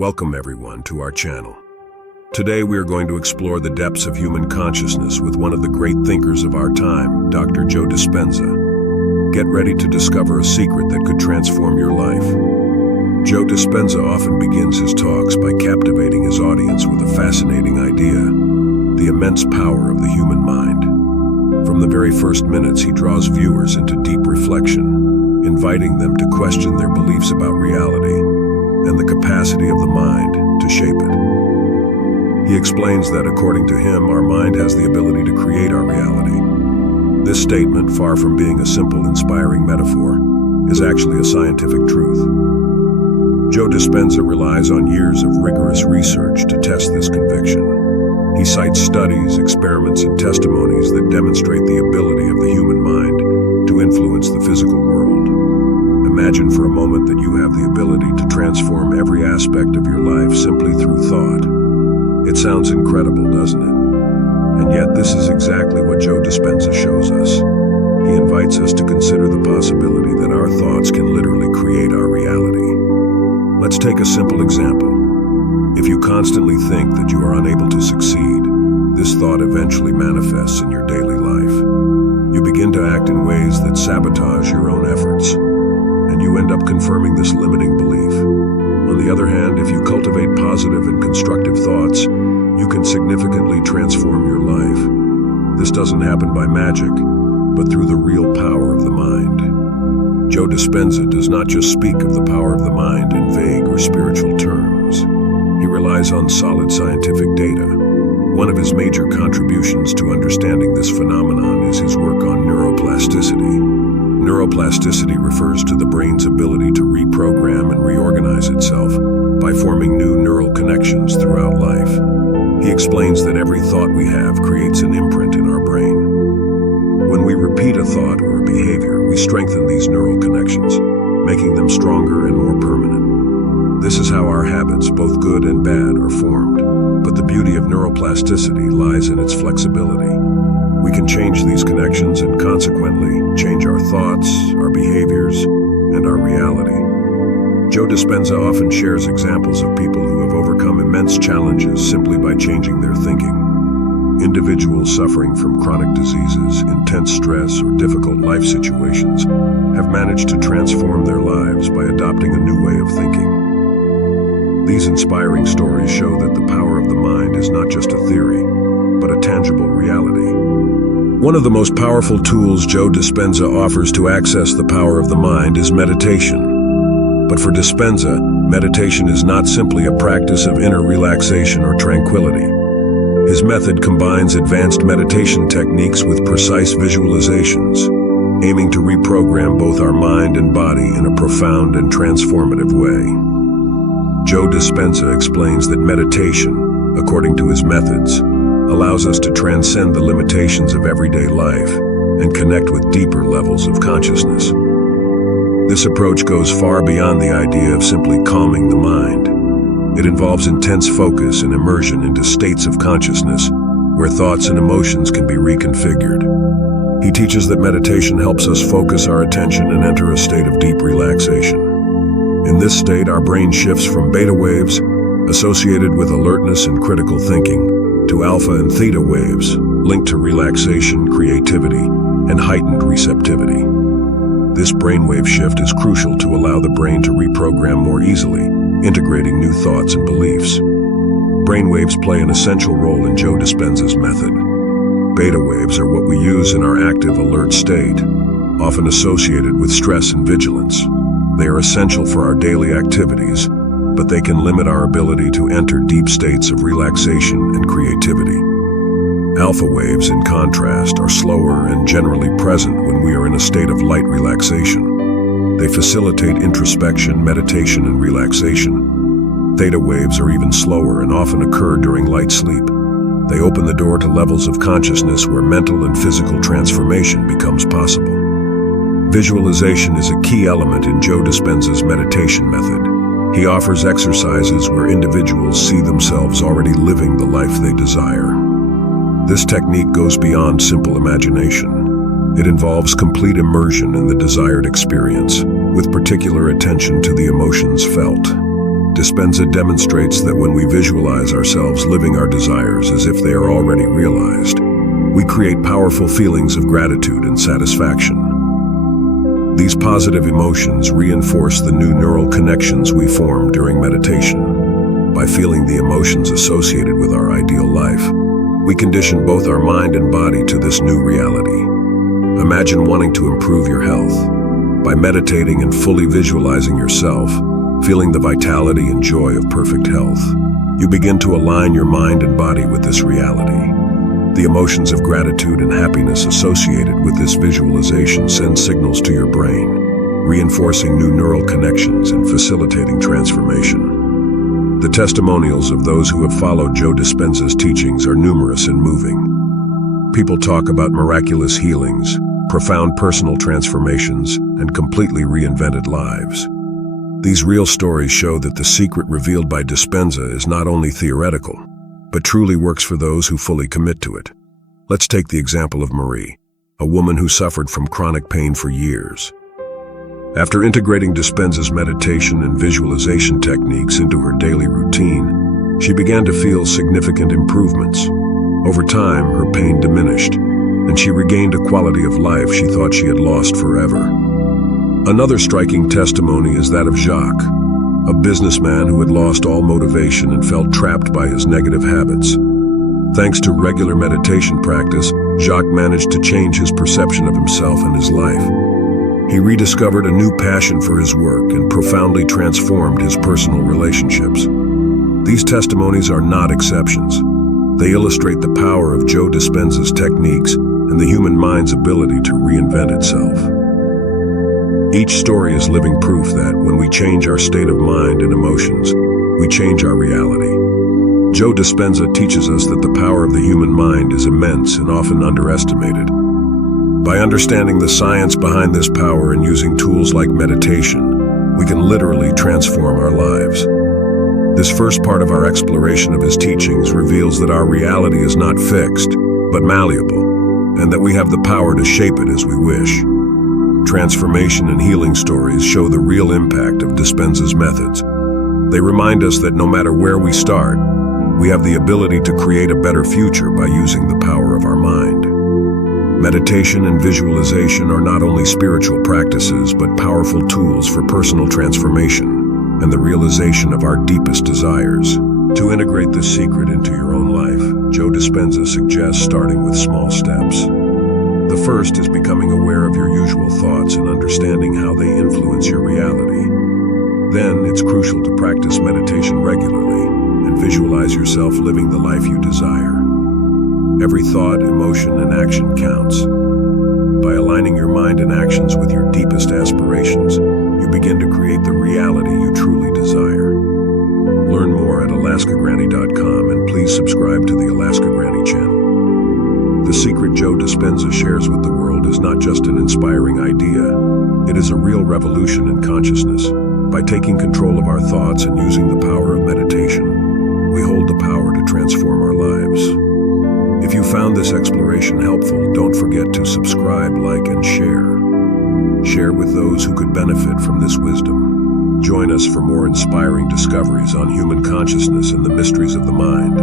Welcome everyone to our channel. Today we are going to explore the depths of human consciousness with one of the great thinkers of our time, Dr. Joe Dispenza. Get ready to discover a secret that could transform your life. Joe Dispenza often begins his talks by captivating his audience with a fascinating idea: the immense power of the human mind. From the very first minutes, he draws viewers into deep reflection, inviting them to question their beliefs about reality and the capacity of the mind to shape it. He explains that, according to him, our mind has the ability to create our reality. This statement, far from being a simple, inspiring metaphor, is actually a scientific truth. Joe Dispenza relies on years of rigorous research to test this conviction. He cites studies, experiments, and testimonies that demonstrate the ability of the human mind to influence the physical world. Imagine for a moment that you have the ability to transform every aspect of your life simply through thought. It sounds incredible, doesn't it? And yet this is exactly what Joe Dispenza shows us. He invites us to consider the possibility that our thoughts can literally create our reality. Let's take a simple example. If you constantly think that you are unable to succeed, this thought eventually manifests in your daily life. You begin to act in ways that sabotage your own efforts, and you end up confirming this limiting belief. On the other hand, if you cultivate positive and constructive thoughts, you can significantly transform your life. This doesn't happen by magic, but through the real power of the mind. Joe Dispenza does not just speak of the power of the mind in vague or spiritual terms. He relies on solid scientific data. One of his major contributions to understanding this phenomenon is his work on neuroplasticity. Neuroplasticity refers to the brain's ability to reprogram and reorganize itself by forming new neural connections throughout life. He explains that every thought we have creates an imprint in our brain. When we repeat a thought or a behavior, we strengthen these neural connections, making them stronger and more permanent. This is how our habits, both good and bad, are formed. But the beauty of neuroplasticity lies in its flexibility. We can change these connections and consequently change our thoughts, our behaviors, and our reality. Joe Dispenza often shares examples of people who have overcome immense challenges simply by changing their thinking. Individuals suffering from chronic diseases, intense stress, or difficult life situations have managed to transform their lives by adopting a new way of thinking. These inspiring stories show that the power of the mind is not just a theory, but a tangible reality. One of the most powerful tools Joe Dispenza offers to access the power of the mind is meditation. But for Dispenza, meditation is not simply a practice of inner relaxation or tranquility. His method combines advanced meditation techniques with precise visualizations, aiming to reprogram both our mind and body in a profound and transformative way. Joe Dispenza explains that meditation, according to his methods, allows us to transcend the limitations of everyday life and connect with deeper levels of consciousness. This approach goes far beyond the idea of simply calming the mind. It involves intense focus and immersion into states of consciousness where thoughts and emotions can be reconfigured. He teaches that meditation helps us focus our attention and enter a state of deep relaxation. In this state, our brain shifts from beta waves, associated with alertness and critical thinking, to alpha and theta waves, linked to relaxation, creativity, and heightened receptivity. This brainwave shift is crucial to allow the brain to reprogram more easily, integrating new thoughts and beliefs. Brainwaves play an essential role in Joe Dispenza's method. Beta waves are what we use in our active, alert state, often associated with stress and vigilance. They are essential for our daily activities, but they can limit our ability to enter deep states of relaxation and creativity. Alpha waves, in contrast, are slower and generally present when we are in a state of light relaxation. They facilitate introspection, meditation, and relaxation. Theta waves are even slower and often occur during light sleep. They open the door to levels of consciousness where mental and physical transformation becomes possible. Visualization is a key element in Joe Dispenza's meditation method. He offers exercises where individuals see themselves already living the life they desire. This technique goes beyond simple imagination. It involves complete immersion in the desired experience, with particular attention to the emotions felt. Dispenza demonstrates that when we visualize ourselves living our desires as if they are already realized, we create powerful feelings of gratitude and satisfaction. These positive emotions reinforce the new neural connections we form during meditation. By feeling the emotions associated with our ideal life, we condition both our mind and body to this new reality. Imagine wanting to improve your health. By meditating and fully visualizing yourself, feeling the vitality and joy of perfect health, you begin to align your mind and body with this reality. The emotions of gratitude and happiness associated with this visualization send signals to your brain, reinforcing new neural connections and facilitating transformation. The testimonials of those who have followed Joe Dispenza's teachings are numerous and moving. People talk about miraculous healings, profound personal transformations, and completely reinvented lives. These real stories show that the secret revealed by Dispenza is not only theoretical, but truly works for those who fully commit to it. Let's take the example of Marie, a woman who suffered from chronic pain for years. After integrating Dispenza's meditation and visualization techniques into her daily routine, she began to feel significant improvements. Over time, her pain diminished, and she regained a quality of life she thought she had lost forever. Another striking testimony is that of Jacques, a businessman who had lost all motivation and felt trapped by his negative habits. Thanks to regular meditation practice, Jacques managed to change his perception of himself and his life. He rediscovered a new passion for his work and profoundly transformed his personal relationships. These testimonies are not exceptions. They illustrate the power of Joe Dispenza's techniques and the human mind's ability to reinvent itself. Each story is living proof that when we change our state of mind and emotions, we change our reality. Joe Dispenza teaches us that the power of the human mind is immense and often underestimated. By understanding the science behind this power and using tools like meditation, we can literally transform our lives. This first part of our exploration of his teachings reveals that our reality is not fixed, but malleable, and that we have the power to shape it as we wish. Transformation and healing stories show the real impact of Dispenza's methods. They remind us that no matter where we start, we have the ability to create a better future by using the power of our mind. Meditation and visualization are not only spiritual practices, but powerful tools for personal transformation and the realization of our deepest desires. To integrate this secret into your own life, Joe Dispenza suggests starting with small steps. The first is becoming aware of your usual thoughts and understanding how they influence your reality. Then, it's crucial to practice meditation regularly and visualize yourself living the life you desire. Every thought, emotion, and action counts. By aligning your mind and actions with your deepest aspirations, you begin to create the reality you truly desire. Learn more at alaskagranny.com and please subscribe to the Alaska Granny channel. The secret Joe Dispenza shares with the world is not just an inspiring idea, it is a real revolution in consciousness. By taking control of our thoughts and using the power of meditation, we hold the power to transform our lives. If you found this exploration helpful, don't forget to subscribe, like, and share. Share with those who could benefit from this wisdom. Join us for more inspiring discoveries on human consciousness and the mysteries of the mind.